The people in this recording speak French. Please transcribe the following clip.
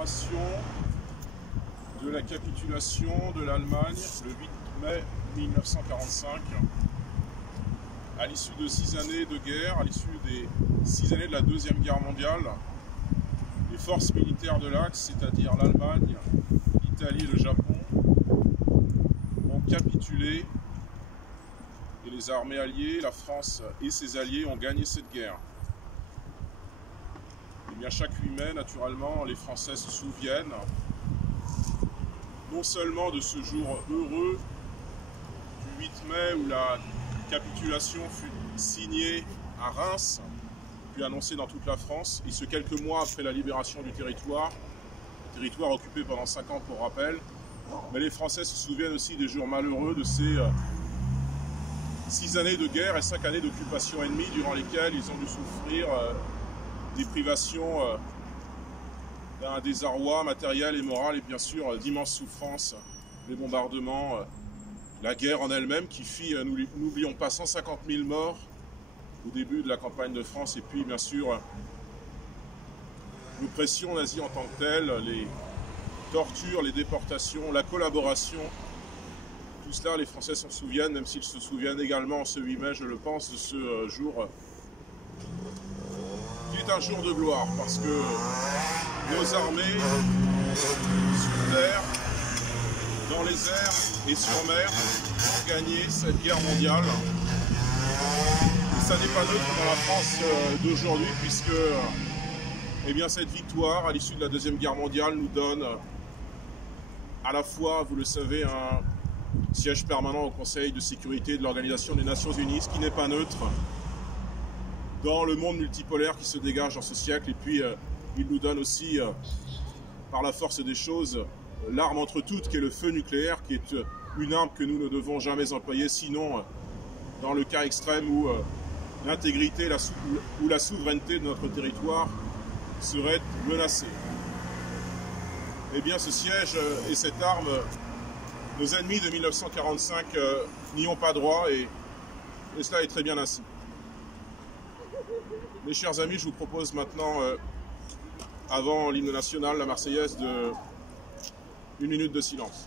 commémoration de la capitulation de l'Allemagne le 8 mai 1945. À l'issue de 6 années de guerre, à l'issue des 6 années de la Deuxième Guerre mondiale, les forces militaires de l'Axe, c'est-à-dire l'Allemagne, l'Italie et le Japon, ont capitulé et les armées alliées, la France et ses alliés, ont gagné cette guerre. Et bien chaque 8 mai, naturellement, les Français se souviennent non seulement de ce jour heureux du 8 mai où la capitulation fut signée à Reims, puis annoncée dans toute la France, et ce quelques mois après la libération du territoire occupé pendant 5 ans pour rappel, mais les Français se souviennent aussi des jours malheureux de ces 6 années de guerre et 5 années d'occupation ennemie durant lesquelles ils ont dû souffrir des privations, d'un désarroi matériel et moral et bien sûr d'immenses souffrances, les bombardements, la guerre en elle-même qui fit, n'oublions pas, 150 000 morts au début de la campagne de France et puis bien sûr l'oppression nazie en tant que telle, les tortures, les déportations, la collaboration. Tout cela, les Français s'en souviennent, même s'ils se souviennent également ce 8 mai, je le pense, de ce jour qui est un jour de gloire, parce que nos armées, sur terre, dans les airs et sur mer, ont gagné cette guerre mondiale. Et ça n'est pas neutre dans la France d'aujourd'hui, puisque eh bien, cette victoire, à l'issue de la Deuxième Guerre mondiale, nous donne à la fois, vous le savez, un siège permanent au Conseil de sécurité de l'Organisation des Nations Unies, ce qui n'est pas neutre dans le monde multipolaire qui se dégage dans ce siècle. Et puis, il nous donne aussi, par la force des choses, l'arme entre toutes, qui est le feu nucléaire, qui est une arme que nous ne devons jamais employer, sinon dans le cas extrême où l'intégrité ou la souveraineté de notre territoire serait menacée. Eh bien, ce siège et cette arme, nos ennemis de 1945 n'y ont pas droit, et cela est très bien ainsi. Mes chers amis, je vous propose maintenant, avant l'hymne national, la Marseillaise, une minute de silence.